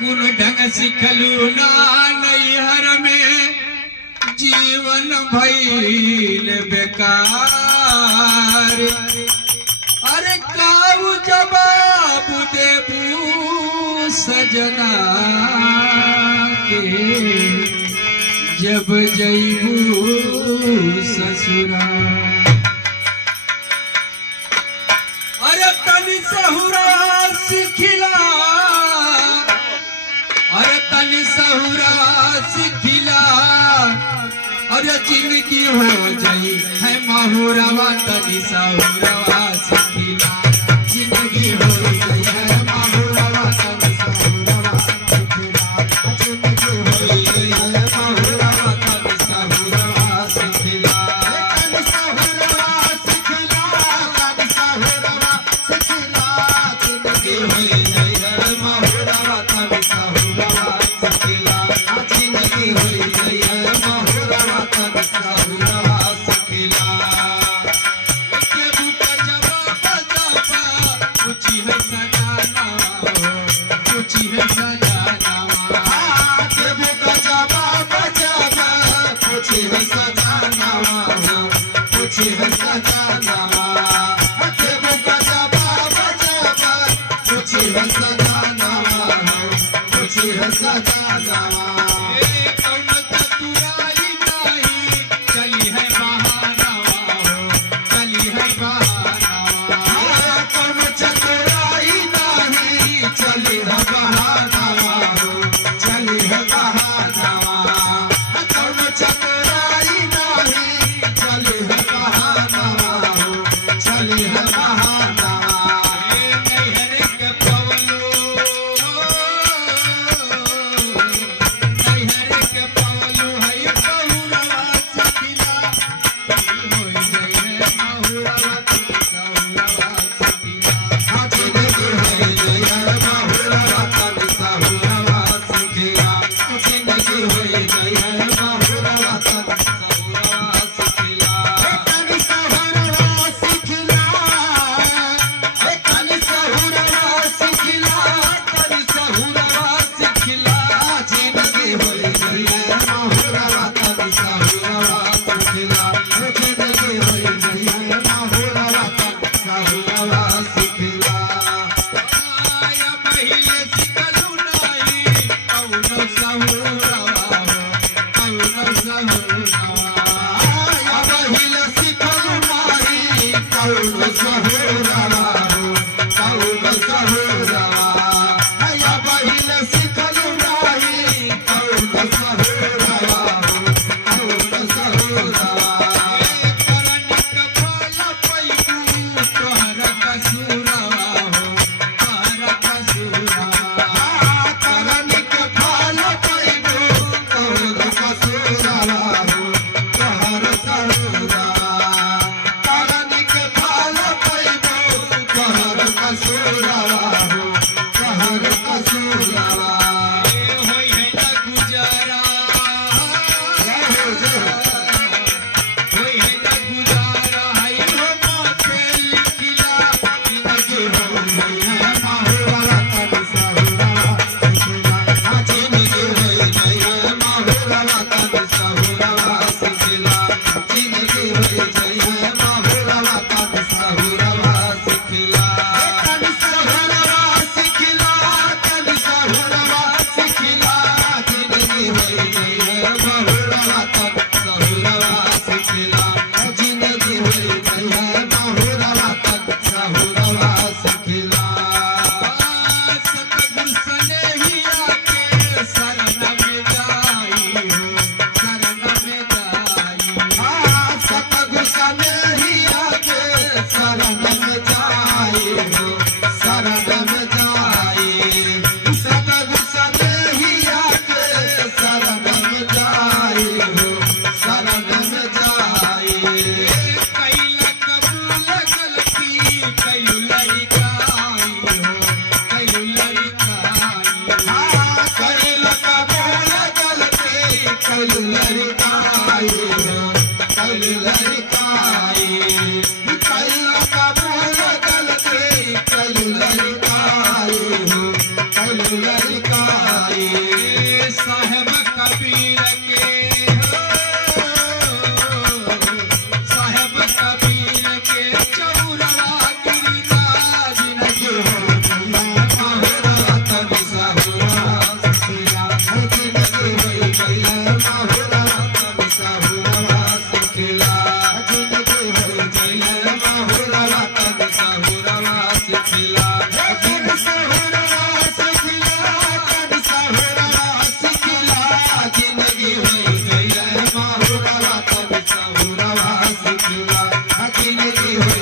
गुण ढंग सिखलू ना नैहर में जीवन भइल बेकार। अरे काऊ जवाब देबू सजना के जब जइबू ससुरा। अरे तनी सहुरा सिखिला, अरे तनी सहुरा सिखिला, अरे जिंदगी हो जाई है महुरवा। तनी सहुरवा सिखिला, जिंदगी हो जाई है महुरवा। तनी सहुरवा सिखिला, जिंदगी हो जाई है महुरवा। तनी सहुरवा सिखिला, तनी सहुरवा सिखिला, तनी सहुरवा सिखिला, जिंदगी हो जाई है महुरवा। तनी सहुरवा सिखिला, जिंदगी हो जाई है महुरवा। तनी सहुरवा सिखिला। पूछी है सजाना, पूछी है सजाना, देवो का जवाब जाना। पूछी है सजाना, पूछी है सजाना, देवो का जवाब जाना। पूछी है सजाना, पूछी है सजाना। कौन चतुराई नहीं चली है बहाना, चली है बहाना। कौन चतुराई नहीं चली है बहाना, चली है बहाना। कौन चतुराई नहीं चली है बहाना, चली है बहाना। नैहर के पवलो, नैहर के पवलो है बहुरवा सिखिला, हो जाई है महुरवा। तनी सहुरवा सिखिला, जिंदगी हो जाई है महुरवा। तनी सहुरवा सिखिला, जिंदगी हो जाई है महुरवा। तनी सहुरवा सिखिला, तनी सहुरवा सिखिला, तनी सहुरवा सिखिला, तनी सहुरवा सिखिला, जिंदगी हो जाई है महुरवा। तनी सहुरवा सिखिला, जिंदगी हो जाई है महुरवा। तनी सहुरवा सिखिला। आया पहिले सिखलू नाही कौनो सहुरवा, कौनो सहुरवा। आया पहिले सिखलू नाही कौनो सहुरवा, कौनो सहुरवा। आया पहिले सिखलू नाही कौनो सहुरवा, कौनो सहुरवा। करनिक फल पैबू तोहर कसुरवा, तोहर कसुरवा। करनिक फल पैबू तोहर कसुरवा, तोहर कसुरवा। करनिक फल पैबू तोहर कसुरवा, तोहर कसुरवा। होई है न गुजारा, होई है न गुजारा, है हो माथे लिखिला, जिंदगी हो जाई है महुरवा। तनी सहुरवा सिखिला, जिंदगी हो जाई है महुरवा। तनी सहुरवा सिखिला, जिंदगी हो जाई है महुरवा। तनी सहुरवा सिखिला, तनी सहुरवा सिखिला, तनी सहुरवा सिखिला, जिंदगी हो जाई है महुरवा। तनी सहुरवा सिखिला, जिंदगी हो जाई है महुरवा। तनी सहुरवा सिखिला। सतगुरु सनेहिया के शरण में जाई हो, शरण में जाई। सतगुरु सनेहिया के शरण में जाई हो, शरण में जाई। सतगुरु सनेहिया के शरण में जाई हो, शरण में जाई। कैला कबूल गलती कैलू लड़काई हो, कैलू लड़काई। कैला कबूल गलती कैलू लड़काई हो, कैलू लड़काई। कैला कबूल गलती कैलू लड़काई हो, कैलू लड़काई। बिकाई साहेब कबीर के साहेब कबीर के चौरवा गिरिराज जिंदगी हो गया माहुरा तन साहुरा सिखिला जिंदगी हो गया माहुरा तन साहुरा सिखिला जिंदगी हो गया माहुरा तन साहुरा सिखिला तन साहुरा सिखिला तन साहुरा सिखिला जिंदगी हो गया माहुरा तन साहुरा सिखिला जिंदगी हो